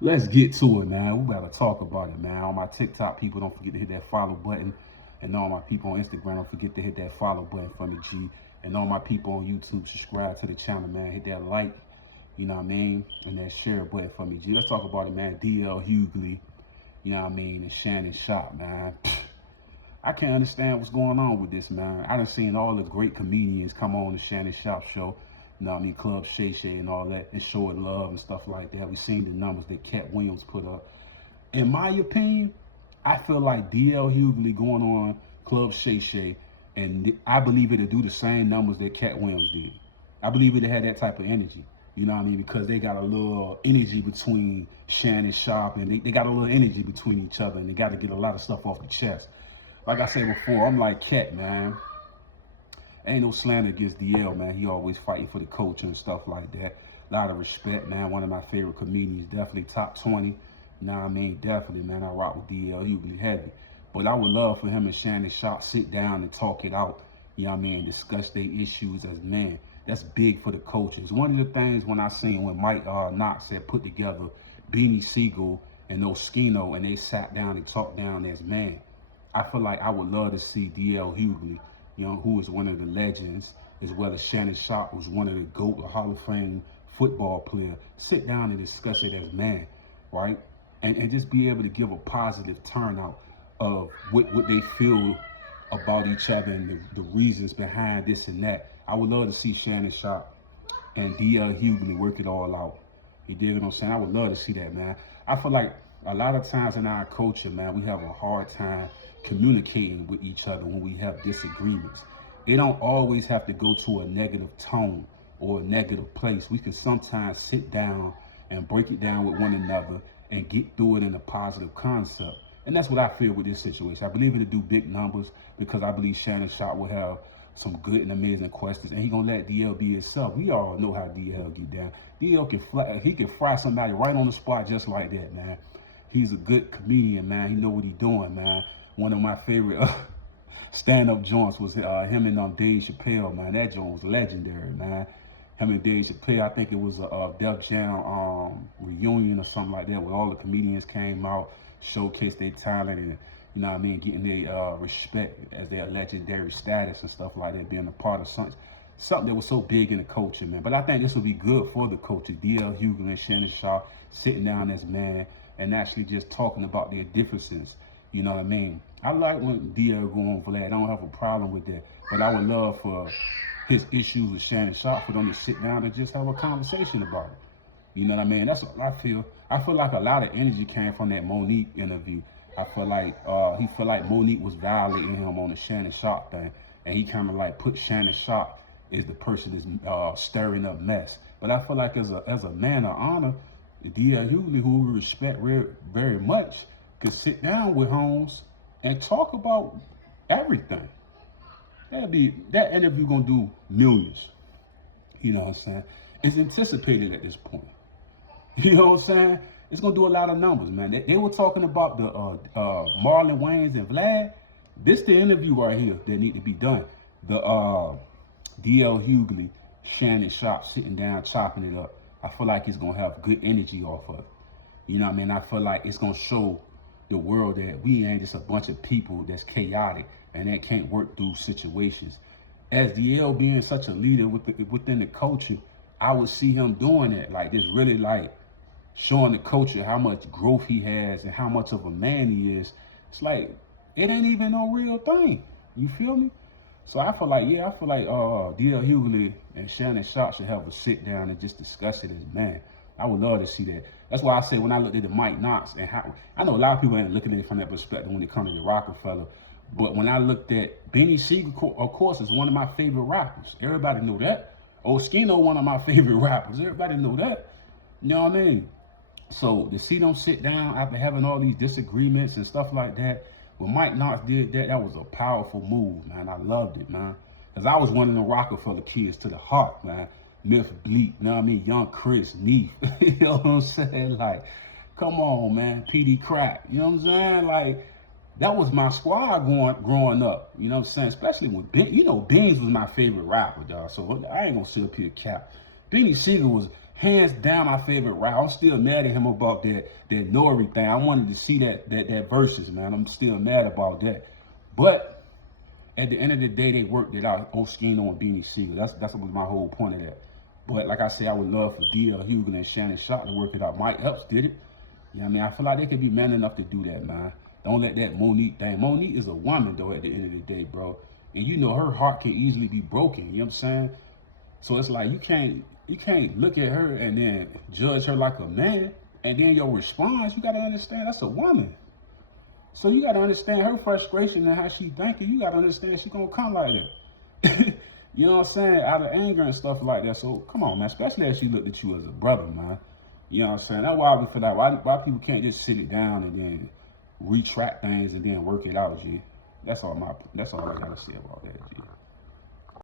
Let's get to it, man. We gotta talk about it, man. All my TikTok people, don't forget to hit that follow button. And all my people on Instagram, don't forget to hit that follow button for me, G. And all my people on YouTube, subscribe to the channel, man. Hit that like, you know what I mean? And that share button for me, G. Let's talk about it, man. DL Hughley, you know what I mean? And Shannon Sharpe, man. I can't understand what's going on with this, man. I done seen all the great comedians come on the Shannon Sharpe show. You know what I mean? Club Shay Shay and all that, and show it love and stuff like that. We seen the numbers that Cat Williams put up. In my opinion, I feel like DL Hughley going on Club Shay Shay, and I believe it'll do the same numbers that Cat Williams did. I believe it'll have that type of energy. You know what I mean? Because they got a little energy between Shannon Sharpe, and they got a little energy between each other, and they got to get a lot of stuff off the chest. Like I said before, I'm like Cat, man. Ain't no slander against DL, man. He always fighting for the culture and stuff like that. A lot of respect, man. One of my favorite comedians, definitely top 20. You know what I mean? Definitely, man. I rock with DL Hughley heavy. But I would love for him and Shannon Sharpe sit down and talk it out. You know what I mean? Discuss their issues as men. That's big for the culture. It's one of the things when I seen when Mike Knox had put together Beanie Siegel and Oskino, and they sat down and talked down as men. I feel like I would love to see DL Hughley, you know, who is one of the legends, as well as Shannon Sharpe, who's one of the GOAT, a Hall of Fame football player, sit down and discuss it as man, right? And just be able to give a positive turnout of what they feel about each other and the reasons behind this and that. I would love to see Shannon Sharpe and DL Hughley work it all out. You dig what I'm saying? I would love to see that, man. I feel like a lot of times in our culture, man, we have a hard time communicating with each other when we have disagreements. It don't always have to go to a negative tone or a negative place. We can sometimes sit down and break it down with one another and get through it in a positive concept. And that's what I feel with this situation. I believe it'll do big numbers because I believe Shannon Sharpe will have some good and amazing questions, and he gonna let DL be himself. We all know how DL get down. DL can fly, he can fry somebody right on the spot just like that, man. He's a good comedian, man. He know what he's doing, man. One of my favorite stand-up joints was him and Dave Chappelle, man. That joint was legendary, man. Him and Dave Chappelle, I think it was a Def Jam reunion or something like that, where all the comedians came out, showcased their talent, and you know what I mean, getting their respect as their legendary status and stuff like that, being a part of something that was so big in the culture, man. But I think this would be good for the culture. DL Hughley and Shannon Sharpe sitting down as man and actually just talking about their differences. You know what I mean? I like when DL go on Vlad. I don't have a problem with that. But I would love for his issues with Shannon Sharpe for them to sit down and just have a conversation about it. You know what I mean? That's what I feel. I feel like a lot of energy came from that Monique interview. I feel like he felt like Monique was violating him on the Shannon Sharpe thing. And he kind of like put Shannon Sharpe as the person that's stirring up mess. But I feel like as a man of honor, DL Hughley, who we respect very much, could sit down with Holmes and talk about everything. That interview gonna do millions. You know what I'm saying? It's anticipated at this point. You know what I'm saying? It's gonna do a lot of numbers, man. They were talking about the Marlon Wayans and Vlad. This the interview right here that need to be done. The DL Hughley, Shannon Sharpe sitting down, chopping it up. I feel like it's gonna have good energy off of it. You know what I mean? I feel like it's gonna show the world that we ain't just a bunch of people that's chaotic and that can't work through situations. As DL being such a leader within the culture, I would see him doing that, like just really like showing the culture how much growth he has and how much of a man he is. It's like, it ain't even no real thing. You feel me? So I feel like, yeah, DL Hughley and Shannon Sharpe should have a sit down and just discuss it as man. I would love to see that. That's why I said when I looked at the Mike Knox and how, I know a lot of people ain't looking at it from that perspective when it comes to the Rockefeller, but when I looked at Beanie Siegel, of course, is one of my favorite rappers. Everybody know that. Oskino, one of my favorite rappers. Everybody know that. You know what I mean? So to see them sit down after having all these disagreements and stuff like that, when Mike Knox did that, that was a powerful move, man. I loved it, man. Because I was one of the Rockefeller kids to the heart, man. Myth Bleak, you know what I mean? Young Chris, Neef, you know what I'm saying? Like, come on, man. PD Crack, you know what I'm saying? Like, that was my squad growing up, you know what I'm saying? Especially with Beans, you know, Beans was my favorite rapper, dog. So I ain't gonna sit up here cap. Beanie Siegel was, hands down my favorite rapper. I'm still mad at him about that Nori thing. I wanted to see that verses, man. I'm still mad about that. But at the end of the day, they worked it out. Oskino and Beanie Siegel. That's what my whole point of that. But like I say, I would love for DL Hughley and Shannon Sharpe to work it out. Mike Epps did it. You know what I mean? I feel like they could be man enough to do that, man. Don't let that Monique thing. Monique is a woman, though, at the end of the day, bro. And you know her heart can easily be broken. You know what I'm saying? So it's like you can't look at her and then judge her like a man. And then your response, you got to understand that's a woman. So you got to understand her frustration and how she thinking. You got to understand she going to come like that. You know what I'm saying? Out of anger and stuff like that. So come on, man. Especially if she looked at you as a brother, man. You know what I'm saying? That's why we feel like why people can't just sit it down and then retract things and then work it out, G. That's all I gotta say about that, G.